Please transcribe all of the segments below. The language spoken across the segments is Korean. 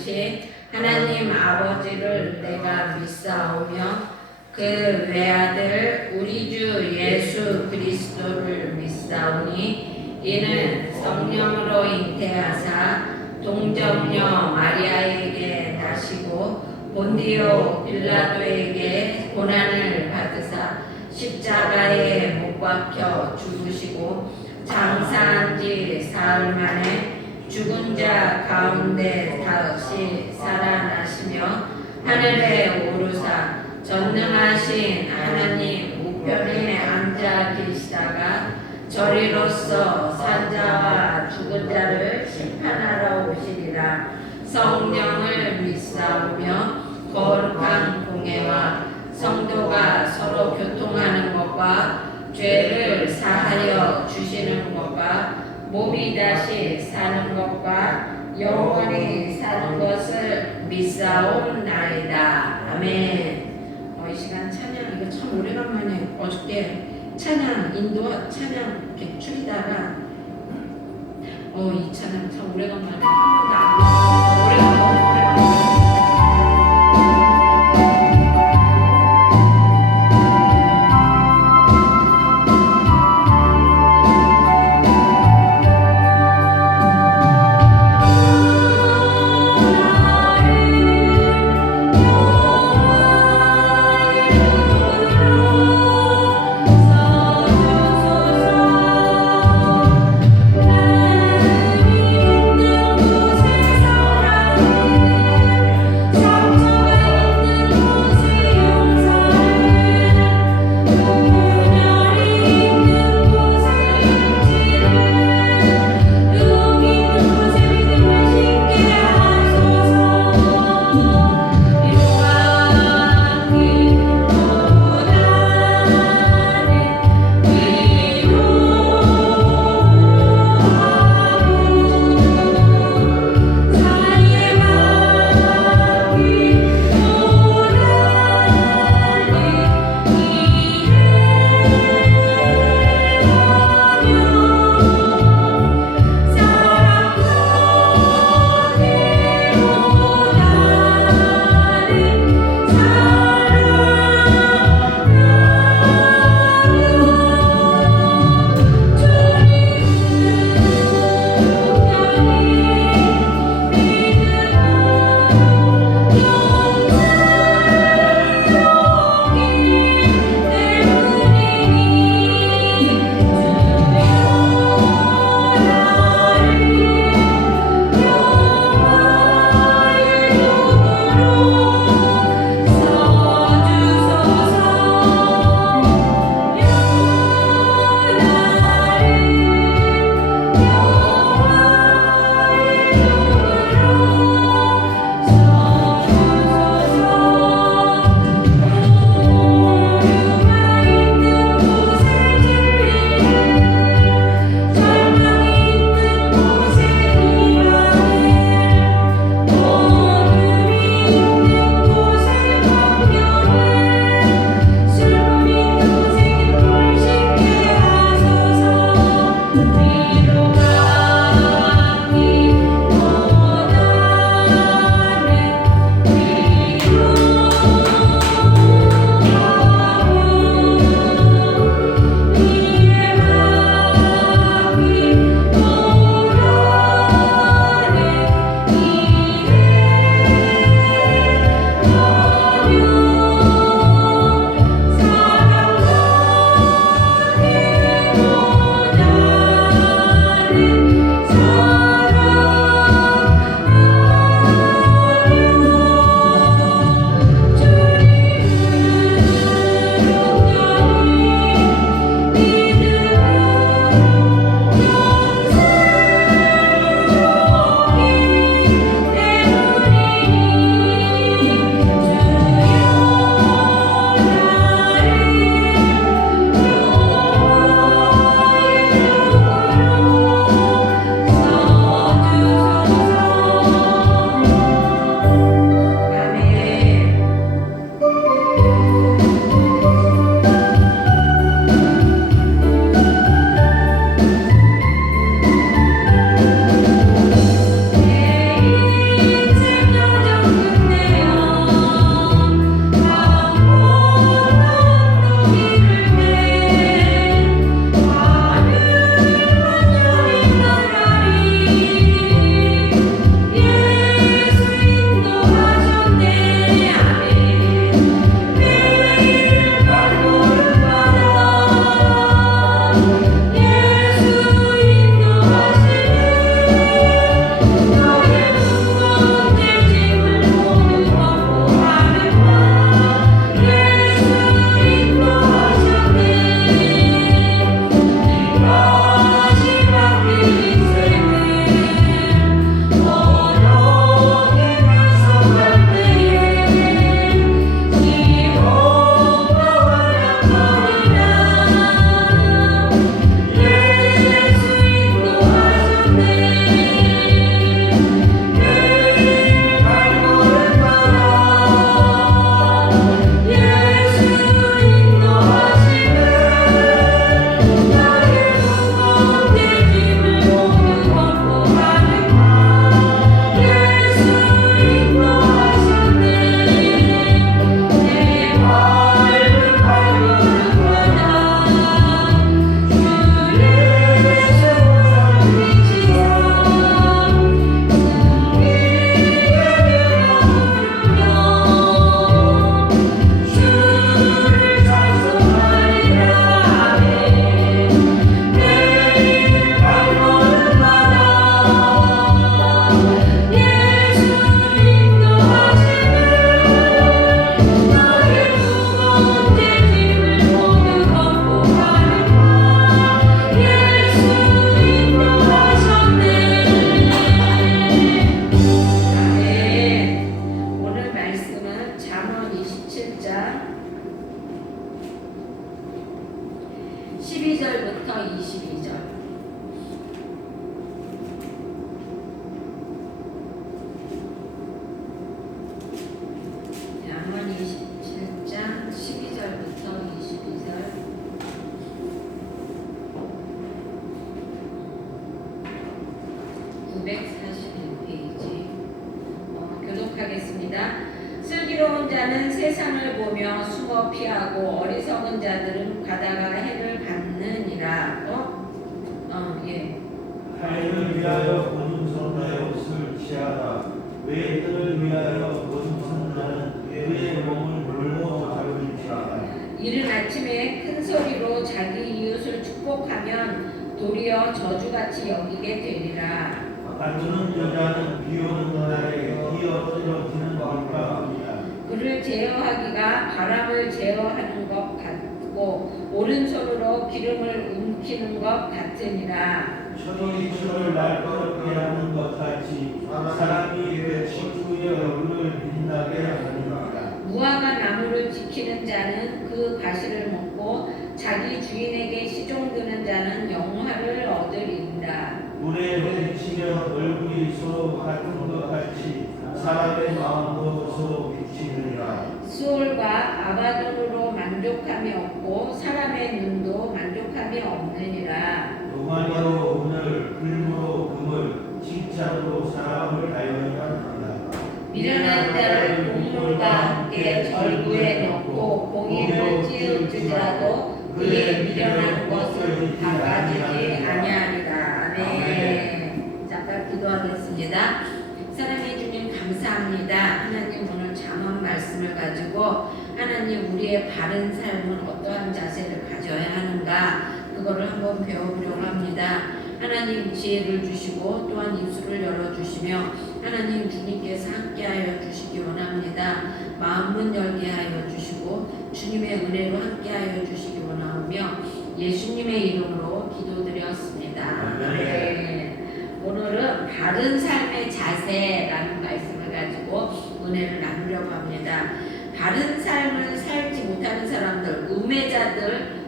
만드신 하나님 아버지를 내가 믿사오며 그 외아들 우리 주 예수 그리스도를 믿사오니 이는 성령으로 잉태하사 동정녀 마리아에게 나시고 본디오 빌라도에게 고난을 받으사 십자가에 못 박혀 죽으시고 장사한 지 사흘 만에 죽은 자 가운데 다시 살아나시며 하늘에 오르사 전능하신 하나님 우편에 앉아 계시다가 저리로서 산자와 죽은 자를 심판하러 오시리라. 성령을 믿사오며 거룩한 공회와 성도가 서로 교통하는 것과 죄를 사하여 주시는 것과 몸이 다시 사는 것과 영원히 사는 것을 믿사옵나이다. 아멘. 이 시간 찬양 이거 참 오래간만에 어저께 찬양 인도 찬양 이렇게 추리다가 이 찬양 참 오래간만에 한 번도 안 불렀어요. 오래간만에 내 있는 곳에서 하겠습니다. 슬기로운 자는 세상을 보며 숨어 피하고 어리석은 자들은 가다가 해를 받느니라. 예. 타인을 위하여 보증선자의 옷을 취하라. 외인들을 위하여 보증선자는 그의 몸을 물고 잡을지라. 이른 아침에 큰 소리로 자기 이웃을 축복하면 도리어 저주같이 여기게 되리라. 다투는 여자는 비오는 날에 기어 떨어지는 것과 같으니라. 그를 제어하기가 바람을 제어하는 것 같고 오른손으로 기름을 움키는 것 같으니라. 철이 철을 날카롭게 하는 것 같이 사람이 그 친구의 얼굴을 빛나게 하느니라. 무화과 나무를 지키는 자는 그 과실을 먹고 자기 주인에게 시종드는 자는 영화를 얻으리라. 물에 헤치며 얼굴이 서로 같은 것 같이 사람의 마음도 서로 비치느니라. 수올과 아바돈으로 만족함이 없고 사람의 눈도 만족함이 없느니라. 동안으로 오늘 불무로 금을 칭찬으로 사람을 다연하느니라. 미련한 자를 곡물과 함께 절구에 넣고 공의를 찌울지라도 그의 미련한 것을 바가지지 아니하리라. 아멘. 잠깐 기도하겠습니다. 사랑해 주님 감사합니다. 하나님 오늘 잠언 말씀을 가지고 하나님 우리의 바른 삶은 어떠한 자세를 가져야 하는가 그거를 한번 배워보려고 합니다. 하나님 지혜를 주시고 또한 입술을 열어주시며 하나님 주님께서 함께하여 주시기 원합니다. 마음문 열게 하여 주시고 주님의 은혜로 함께하여 주시기 원하며 예수님의 이름으로 기도드렸습니다. 네. 오늘은 바른 삶의 자세라는 말씀을 가지고 은혜를 나누려고 합니다. 바른 삶을 살지 못하는 사람들,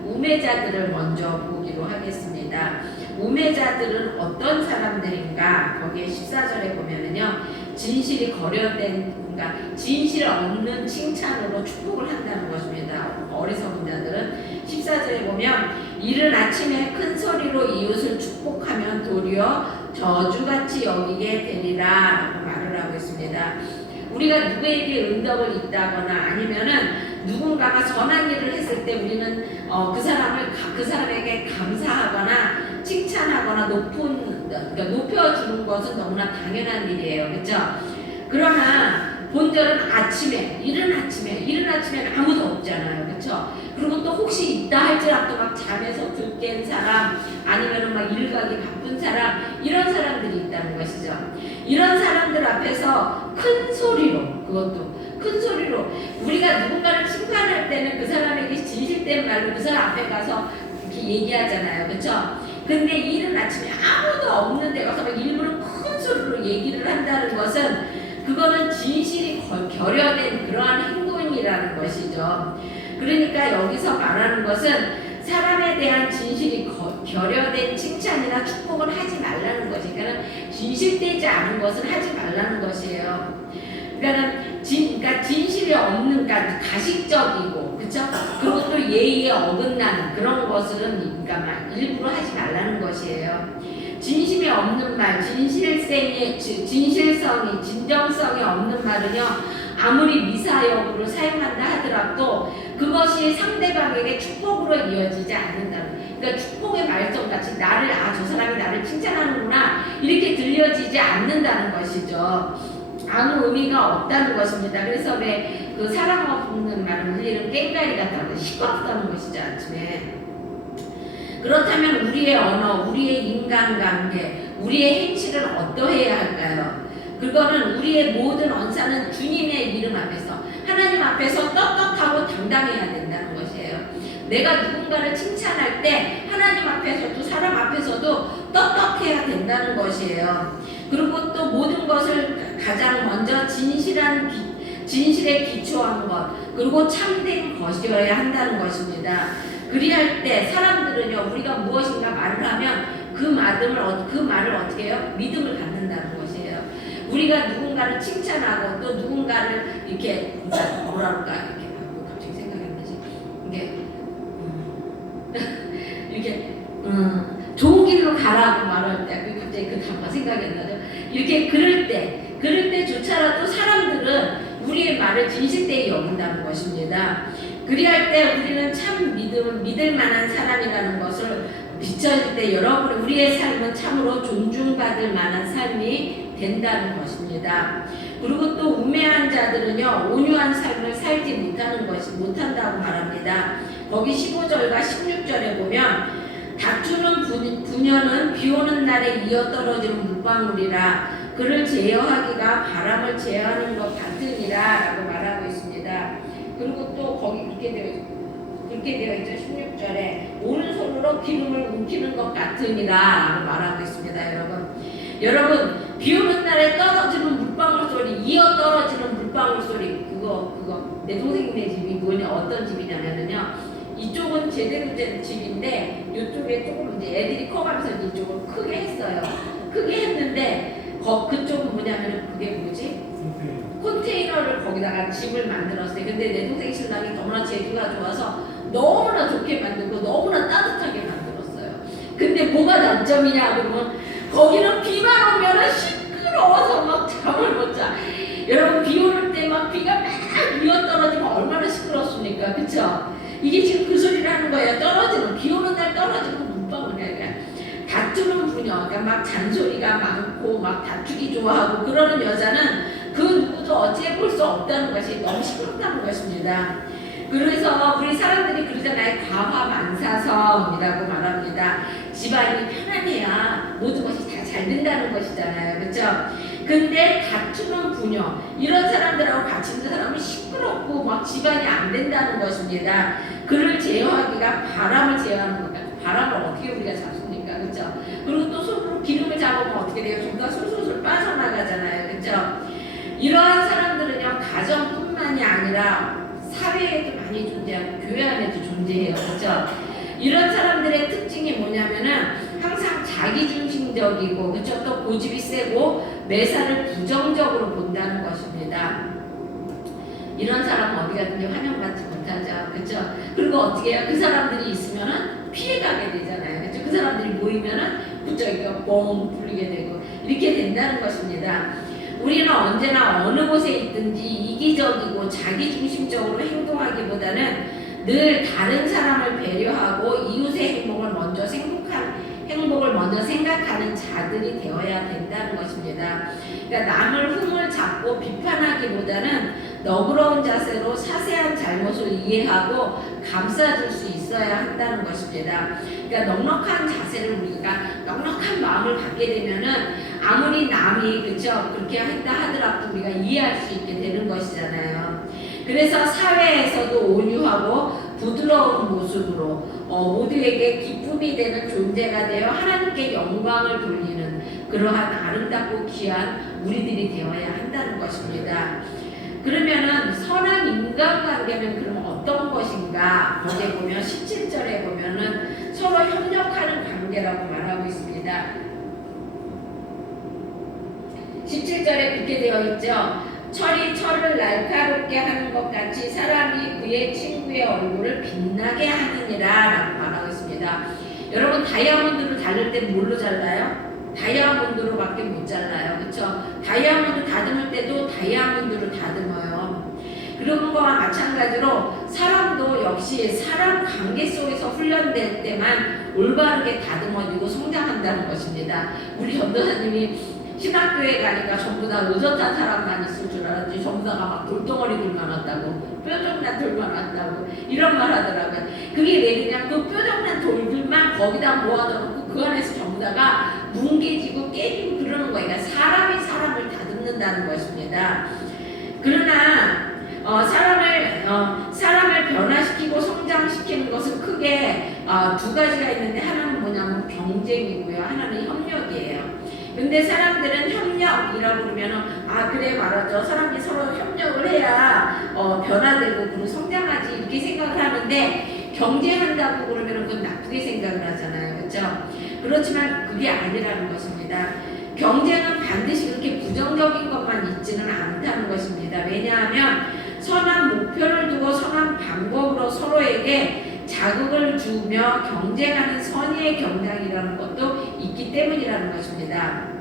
우매자들을 먼저 보기로 하겠습니다. 우매자들은 어떤 사람들인가? 거기에 14절에 보면은요, 진실이 거려된, 그러니까 진실 없는 칭찬으로 축복을 한다는 것입니다. 어리석은 자들은 14절에 보면 이른 아침에 큰 소리로 이웃을 축복하면 도리어 저주같이 여기게 되리라 라고 말을 하고 있습니다. 우리가 누구에게 응덕을 있다거나 아니면은 누군가가 선한 일을 했을 때 우리는 그 사람에게 감사하거나 칭찬하거나 그러니까 높여주는 것은 너무나 당연한 일이에요. 그렇죠? 그러나 본절은 이른 아침에 아무도 없잖아요. 그렇죠? 그리고 또 혹시 있다 할지라도 막 잠에서 들깬 사람 아니면은 막 일가기 바쁜 사람 이런 사람들이 있다는 것이죠. 이런 사람들 앞에서 큰 소리로 우리가 누군가를 칭찬할 때는 그 사람에게 진실된 말로 그 사람 앞에 가서 이렇게 얘기하잖아요. 그렇죠? 근데 이른 아침에 아무도 없는 데 가서 막 일부러 큰 소리로 얘기를 한다는 것은 그거는 진실이 결여된 그러한 행동이라는 것이죠. 그러니까 여기서 말하는 것은 사람에 대한 진실이 결여된 칭찬이나 축복을 하지 말라는 것이 그러니까 진실되지 않은 것은 하지 말라는 것이에요. 그러니까 진실이 없는, 그러니까 가식적이고, 그렇죠? 그리고 또 예의에 어긋나는 그런 것은 그러니까 일부러 하지 말라는 것이에요. 진심이 없는 말, 진실성이, 진정성이 없는 말은요, 아무리 미사역으로 사용한다 하더라도 그것이 상대방에게 축복으로 이어지지 않는다는. 그러니까 축복의 말씀같이 저 사람이 나를 칭찬하는구나 이렇게 들려지지 않는다는 것이죠. 아무 의미가 없다는 것입니다. 그래서 왜 그 사람 없는 말은 우리는 깽가리 같다고 시끄럽다는 것이죠. 아침에. 그렇다면 우리의 언어, 우리의 인간관계, 우리의 행실은 어떠해야 할까요? 그거는 우리의 모든 언사는 주님의 이름 앞에서 하나님 앞에서 떳떳하고 당당해야 된다는 것이에요. 내가 누군가를 칭찬할 때 하나님 앞에서도 사람 앞에서도 떳떳해야 된다는 것이에요. 그리고 또 모든 것을 가장 먼저 진실에 기초한 것 그리고 참된 것이어야 한다는 것입니다. 그리할 때 사람들은요 우리가 무엇인가 말을 하면 그 말을 어떻게 해요? 믿음을 갖는다는 것이에요. 우리가 누군가를 칭찬하고 또 누군가를 이렇게 뭐랄까 이렇게 갑자기 생각이 안 나지. 이게 좋은 길로 가라고 말할 때 갑자기 그 단어가 생각이 안 나죠. 이렇게 그럴 때조차라도 사람들은 나를 진실되이 여긴다는 것입니다. 그리할 때 우리는 참 믿을 만한 사람이라는 것을 비춰질 때 여러분 우리의 삶은 참으로 존중받을 만한 삶이 된다는 것입니다. 그리고 또 우매한 자들은요 온유한 삶을 살지 못한다고 말합니다. 거기 15절과 16절에 보면 다투는 부녀는 비오는 날에 이어 떨어지는 물방울이라 그를 제어하기가 바람을 제어하는 것 같으니라 라고 말하고 있습니다. 그리고 또 거기 그렇게 되어 있죠. 16절에 오른손으로 기름을 움키는 것 같으니라 라고 말하고 있습니다. 여러분 비오는 날에 떨어지는 물방울 소리, 이어 떨어지는 물방울 소리, 그거 내 동생네 집이 어떤 집이냐면요 이쪽은 제대로 된 집인데 이쪽에 조금 이제 애들이 커가면서 이쪽을 크게 했어요. 크게 했는데 그쪽은 뭐냐면 그게 뭐지? 컨테이너를 거기다가 집을 만들었어요. 근데 내 동생 신랑이 너무나 재주가 좋아서 너무나 좋게 만들고 너무나 따뜻하게 만들었어요. 근데 뭐가 단점이냐 그러면 거기는 비만 오면은 시끄러워서 막 잠을 못 자. 여러분 비 오는 때 막 비가 막 미어 떨어지면 얼마나 시끄럽습니까? 그쵸? 이게 지금 그 소리를 하는 거예요. 비 오는 날 떨어지는 물방울이야. 그러니까 다투는 부녀, 그러니까 막 잔소리가 많고 막 다투기 좋아하고 그러는 여자는 그 누구도 어찌해 볼 수 없다는 것이 너무 시끄럽다는 것입니다. 그래서 우리 사람들이 그러잖아요. 과화만사성이라고 말합니다. 집안이 편안해야 모든 것이 다 잘 된다는 것이잖아요. 그렇죠? 근데 다투는 부녀 이런 사람들하고 같이 있는 사람은 시끄럽고 막 집안이 안 된다는 것입니다. 그를 제어하기가 바람을 제어하는 것 같아요. 바람을 어떻게 우리가 잡습니까? 그렇죠? 그리고 또 손으로 기름을 잡으면 어떻게 돼요? 좀 더 솔솔솔 빠져나가잖아요. 그렇죠? 이러한 사람들은요 가정뿐만이 아니라 사회에도 많이 존재하고 교회 안에도 존재해요. 그렇죠? 이런 사람들의 특징이 뭐냐면은 항상 자기중심적이고 그렇죠? 또 고집이 세고 매사를 부정적으로 본다는 것입니다. 이런 사람은 어디 가든지 환영받지 못하죠. 그렇죠? 그리고 어떻게 해요? 그 사람들이 있으면은 피해가게 되잖아요. 그렇죠? 그 사람들이 모이면은 부쩍이가 뻥 뚫리게 되고 이렇게 된다는 것입니다. 우리는 언제나 어느 곳에 있든지 이기적이고 자기중심적으로 행동하기보다는 늘 다른 사람을 배려하고 이웃의 행복을 먼저 생각하는 자들이 되어야 된다는 것입니다. 그러니까 남을 흠을 잡고 비판하기보다는 너그러운 자세로 자세한 잘못을 이해하고 감싸줄 수 있어야 한다는 것입니다. 그러니까 넉넉한 자세를 우리가 넉넉한 마음을 갖게 되면은 아무리 남이 그렇죠 그렇게 했다 하더라도 우리가 이해할 수 있게 되는 것이잖아요. 그래서 사회에서도 온유하고 부드러운 모습으로 모두에게 기쁨이 되는 존재가 되어 하나님께 영광을 돌리는 그러한 아름답고 귀한 우리들이 되어야 한다는 것입니다. 그러면은 선한 인간관계는 그럼 어떤 것인가? 거기에 보면 17절에 보면은 서로 협력하는 관계라고 말하고 있습니다. 17절에 그렇게 되어 있죠. 철이 철을 날카롭게 하는 것 같이 사람이 그의 친구의 얼굴을 빛나게 하느니라 라고 말하고 있습니다. 여러분 다이아몬드를 자를 때 뭘로 잘라요? 다이아몬드로밖에 못 잘라요. 그렇죠? 다이아몬드 다듬을 때도 다이아몬드로 다듬어요. 그런 거와 마찬가지로 사람도 역시 사람 관계 속에서 훈련될 때만 올바르게 다듬어지고 성장한다는 것입니다. 우리 전도사님이 신학교에 가니까 전부 다 의젓한 사람만 있을 줄 알았지 전부 다가 막 돌덩어리들만 왔다고 뾰족난 돌만 왔다고 이런 말 하더라고요. 그게 왜 그냥 그 뾰족난 돌들만 거기다 모아놓고 그 안에서 전부 다가 뭉개지고 깨지고 그러는 거예요. 그러니까 사람이 사람을 다듬는다는 것입니다. 그러나 사람을 변화시키고 성장시키는 것은 크게 두 가지가 있는데 하나는 뭐냐면 경쟁이고요. 하나는 협력이에요. 근데 사람들은 협력이라고 그러면은 그래 말하죠. 사람이 서로 협력을 해야 변화되고 그리고 성장하지 이렇게 생각을 하는데 경쟁한다고 그러면은 그건 나쁘게 생각을 하잖아요. 그렇죠? 그렇지만 그게 아니라는 것입니다. 경쟁은 반드시 그렇게 부정적인 것만 있지는 않다는 것입니다. 왜냐하면 선한 목표를 두고 선한 방법으로 서로에게 자극을 주며 경쟁하는 선의의 경쟁이라는 것도 있기 때문이라는 것입니다.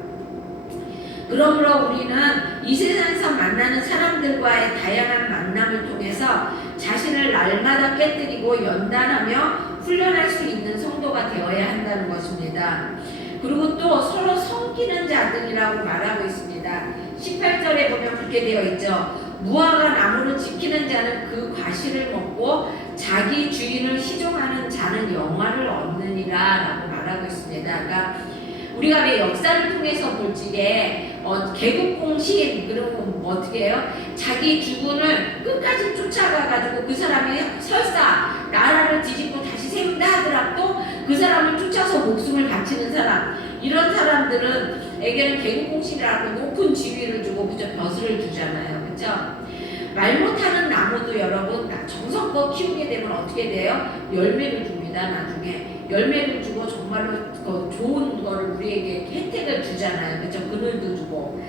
그러므로 우리는 이 세상에서 만나는 사람들과의 다양한 안에서 자신을 날마다 깨뜨리고 연단하며 훈련할 수 있는 성도가 되어야 한다는 것입니다. 그리고 또 서로 섬기는 자들이라고 말하고 있습니다. 18절에 보면 그렇게 되어 있죠. 무화과 나무를 지키는 자는 그 과실을 먹고 자기 주인을 희종하는 자는 영화를 얻느니라 라고 말하고 있습니다. 그러니까 우리가 왜 역사를 통해서 볼 적에 개국공신 그러면 어떻게 해요? 자기 주군을 끝까지 쫓아가가지고 그 사람이 설사 나라를 뒤집고 다시 세운다 하더라도 그 사람을 쫓아서 목숨을 바치는 사람, 이런 사람들은에게는 개국공신이라고 높은 지위를 주고 그저 벼슬을 주잖아요. 그렇죠? 말 못하는 나무도 여러분 정성껏 키우게 되면 어떻게 돼요? 열매를 줍니다. 나중에 열매를 주고 정말로 좋은 거를 우리에게 혜택을 주잖아요. 그렇죠? 그늘도 주고.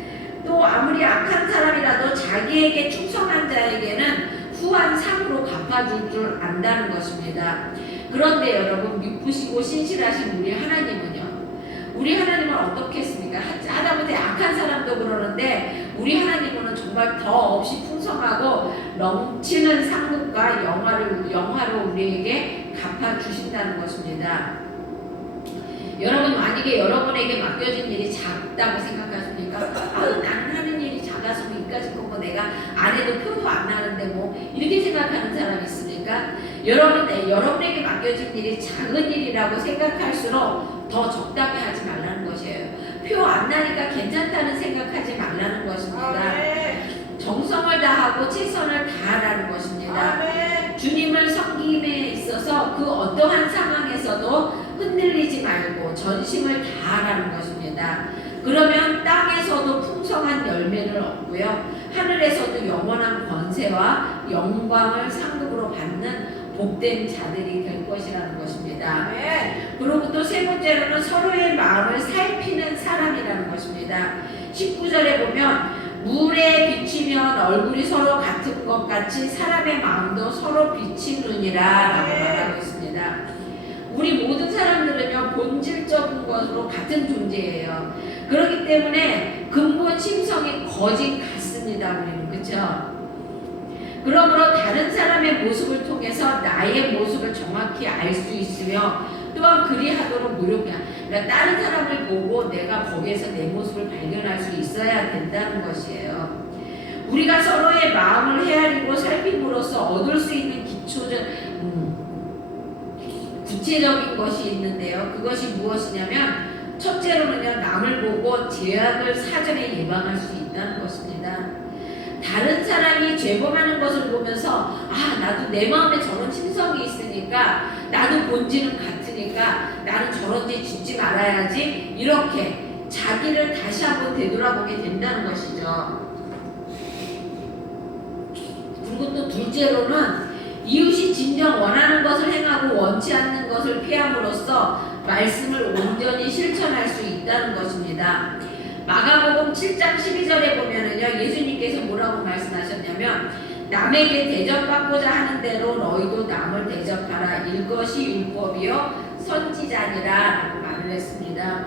또 아무리 악한 사람이라도 자기에게 충성한 자에게는 후한 상으로 갚아줄 줄 안다는 것입니다. 그런데 여러분, 미쁘시고 신실하신 우리 하나님은요, 우리 하나님은 어떻게 했습니까? 하다못해 악한 사람도 그러는데 우리 하나님은 정말 더 없이 풍성하고 넘치는 상급과 영화로 우리에게 갚아주신다는 것입니다. 여러분, 만약에 여러분에게 맡겨진 일이 작다고 생각하십니까? 나는 하는 일이 작아서 이까짓 거고 내가 안 해도 표도 안 나는데 뭐 이렇게 생각하는 사람이 있습니까? 여러분에게 맡겨진 일이 작은 일이라고 생각할수록 더 적당히 하지 말라는 것이에요. 표 안 나니까 괜찮다는 생각하지 말라는 것입니다. 정성을 다하고 최선을 다하라는 것입니다. 주님을 섬김에 있어서 그 어떠한 상황에서도 흔들리지 말고 전심을 다하라는 것입니다. 그러면 땅에서도 풍성한 열매를 얻고요, 하늘에서도 영원한 권세와 영광을 상급으로 받는 복된 자들이 될 것이라는 것입니다. 그리고 또 세 번째로는 서로의 마음을 살피는 사람이라는 것입니다. 19절에 보면 물에 비치면 얼굴이 서로 같은 것 같이 사람의 마음도 서로 비치느니라 라고 말하고 있습니다. 우리 모든 사람들은요, 본질적인 것으로 같은 존재예요. 그렇기 때문에 근본 심성이 거진 같습니다. 우리는. 그렇죠? 그러므로 다른 사람의 모습을 통해서 나의 모습을 정확히 알 수 있으며 또한 그리하도록 노력해야. 그러니까 다른 사람을 보고 내가 거기에서 내 모습을 발견할 수 있어야 된다는 것이에요. 우리가 서로의 마음을 헤아리고 살핌으로써 얻을 수 있는 구체적인 것이 있는데요. 그것이 무엇이냐면 첫째로는요, 남을 보고 죄악을 사전에 예방할 수 있다는 것입니다. 다른 사람이 죄범하는 것을 보면서 나도 내 마음에 저런 심성이 있으니까 나도 본질은 같으니까 나는 저런 죄 짓지 말아야지, 이렇게 자기를 다시 한번 되돌아보게 된다는 것이죠. 그리고 또 둘째로는 이웃이 진정 원하는 것을 행하고 원치 않는 것을 피함으로써 말씀을 온전히 실천할 수 있다는 것입니다. 마가복음 7장 12절에 보면은요, 예수님께서 뭐라고 말씀하셨냐면 남에게 대접받고자 하는 대로 너희도 남을 대접하라. 이것이 율법이요 선지자니라 라고 말을 했습니다.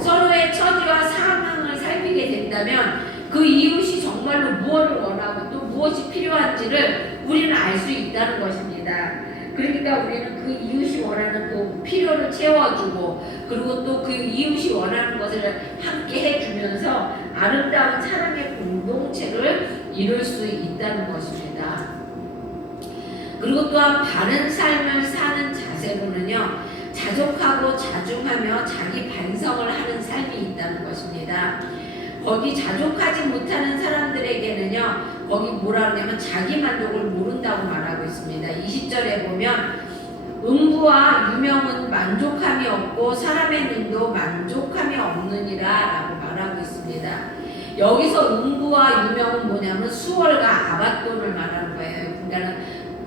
서로의 처지와 상황을 살피게 된다면 그 이웃이 정말로 무엇을 원하고 또 무엇이 필요한지를 우리는 알 수 있다는 것입니다. 그러니까 우리는 그 이웃이 원하는 그 필요를 채워주고, 그리고 또 그 이웃이 원하는 것을 함께 해주면서 아름다운 사랑의 공동체를 이룰 수 있다는 것입니다. 그리고 또한 바른 삶을 사는 자세로는요, 자족하고 자중하며 자기 반성을 하는 삶이 있다는 것입니다. 거기 자족하지 못하는 사람들에게는요, 거기 뭐라 그러냐면 자기 만족을 모른다고 말하고 있습니다. 20절에 보면 음부와 유명은 만족함이 없고 사람의 눈도 만족함이 없느니라 라고 말하고 있습니다. 여기서 음부와 유명은 뭐냐면 수월과 아밧돈을 말하는 거예요.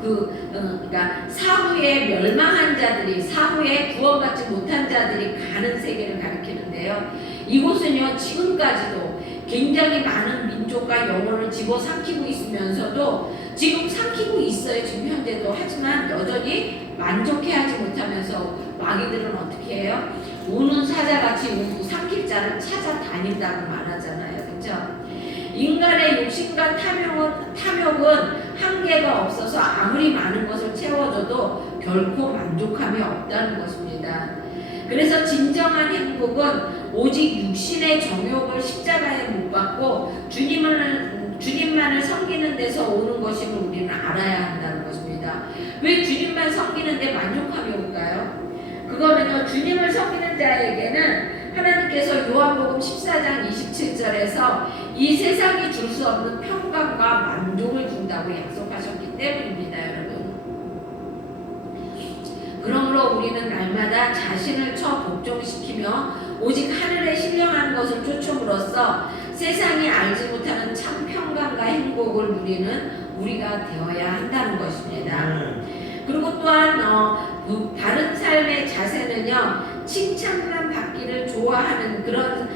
그러니까 사후에 멸망한 자들이, 사후에 구원받지 못한 자들이 가는 세계를 가리키는데요. 이곳은요, 지금까지도 굉장히 많은 민족과 영혼을 집어삼키고 있으면서도 지금 삼키고 있어요. 지금 현재도. 하지만 여전히 만족해하지 못하면서 마귀들은 어떻게 해요? 우는 사자같이 삼킬 자를 찾아다닌다고 말하잖아요. 그렇죠? 인간의 욕심과 탐욕은 한계 데가 없어서 아무리 많은 것을 채워줘도 결코 만족함이 없다는 것입니다. 그래서 진정한 행복은 오직 육신의 정욕을 십자가에 못 박고 주님만을 섬기는 데서 오는 것임을 우리는 알아야 한다는 것입니다. 왜 주님만 섬기는데 만족함이 올까요? 그거는요, 주님을 섬기는 자에게는 하나님께서 요한복음 14장 27절에서 이 세상이 줄 수 없는 평강과 만족을 준다고 약속하셨기 때문입니다, 여러분. 그러므로 우리는 날마다 자신을 복종시키며 오직 하늘에 신령한 것을 쫓음으로써 세상이 알지 못하는 참 평강과 행복을 누리는 우리가 되어야 한다는 것입니다. 그리고 또한 바른 삶의 자세는요, 칭찬만 받기를 좋아하는 그런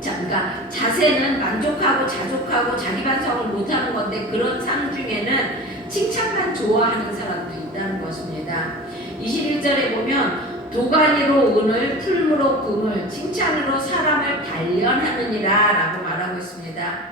그러니까 자세는 만족하고 자족하고 자기 반성을 못하는 건데, 그런 삶 중에는 칭찬만 좋아하는 사람도 있다는 것입니다. 21절에 보면 도가니로 은을, 풀무로 금을, 칭찬으로 사람을 단련하느니라 라고 말하고 있습니다.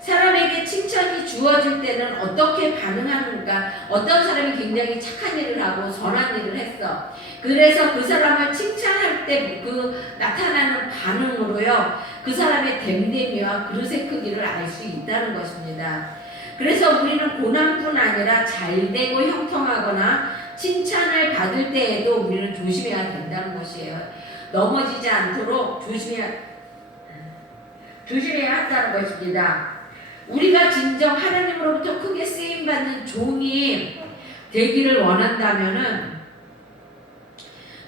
사람에게 칭찬이 주어질 때는 어떻게 반응하는가? 어떤 사람이 굉장히 착한 일을 하고 선한 일을 했어. 그래서 그 사람을 칭찬할 때 그 나타나는 반응으로요, 그 사람의 됨됨이와 그릇의 크기를 알 수 있다는 것입니다. 그래서 우리는 고난뿐 아니라 잘되고 형통하거나 칭찬을 받을 때에도 우리는 조심해야 된다는 것이에요. 넘어지지 않도록 조심해야 한다는 것입니다. 우리가 진정 하나님으로부터 크게 쓰임받는 종이 되기를 원한다면은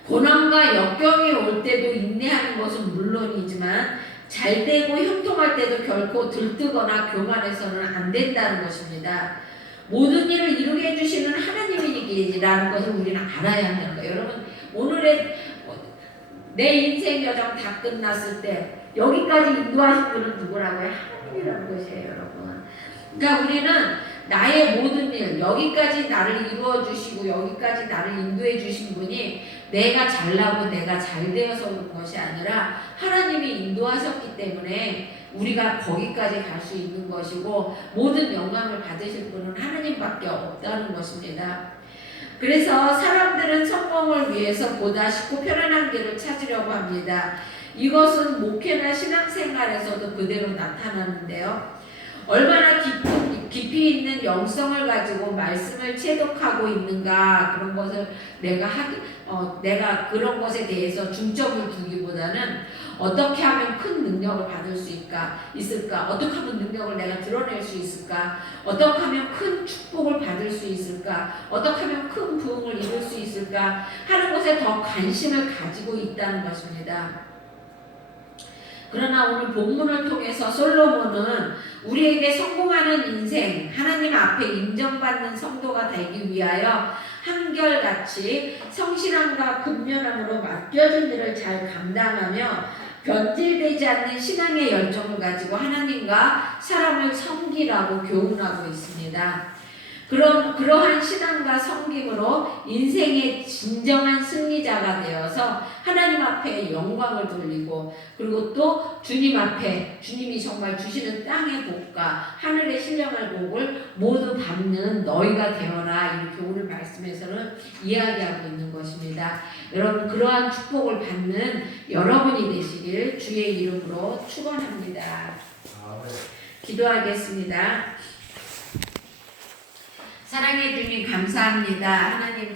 고난과 역경이 올 때도 인내하는 것은 물론이지만 잘되고 형통할 때도 결코 들뜨거나 교만해서는 안 된다는 것입니다. 모든 일을 이루게 해주시는 하나님이라는 것을 우리는 알아야 한다는 거예요. 여러분, 오늘의 내 인생 여정 다 끝났을 때 여기까지 인도하신 분은 누구라고요? 하나님이라는 것이에요, 여러분. 그러니까 우리는 나의 모든 일, 여기까지 나를 이루어 주시고 여기까지 나를 인도해 주신 분이 내가 잘나고 내가 잘 되어서 오는 것이 아니라 하나님이 인도하셨기 때문에 우리가 거기까지 갈 수 있는 것이고, 모든 영광을 받으실 분은 하나님밖에 없다는 것입니다. 그래서 사람들은 성공을 위해서 보다 쉽고 편안한 길을 찾으려고 합니다. 이것은 목회나 신앙생활에서도 그대로 나타나는데요. 얼마나 깊이 있는 영성을 가지고 말씀을 체독하고 있는가, 그런 것을 내가 그런 것에 대해서 중점을 두기보다는 어떻게 하면 큰 능력을 받을 수 있을까? 어떻게 하면 능력을 내가 드러낼 수 있을까? 어떻게 하면 큰 축복을 받을 수 있을까? 어떻게 하면 큰 부흥을 이룰 수 있을까? 하는 것에 더 관심을 가지고 있다는 것입니다. 그러나 오늘 본문을 통해서 솔로몬은 우리에게 성공하는 인생, 하나님 앞에 인정받는 성도가 되기 위하여 한결같이 성실함과 근면함으로 맡겨진 일을 잘 감당하며 변질되지 않는 신앙의 열정을 가지고 하나님과 사람을 섬기라고 교훈하고 있습니다. 그러한 신앙과 섬김으로 인생의 진정한 승리자가 되어서 하나님 앞에 영광을 돌리고, 그리고 또 주님 앞에 주님이 정말 주시는 땅의 복과 하늘의 신령한 복을 모두 받는 너희가 되어라, 이렇게 오늘 말씀에서는 이야기하고 있는 것입니다. 여러분, 그러한 축복을 받는 여러분이 되시길 주의 이름으로 축원합니다. 기도하겠습니다. 사랑해 주님 감사합니다. 하나님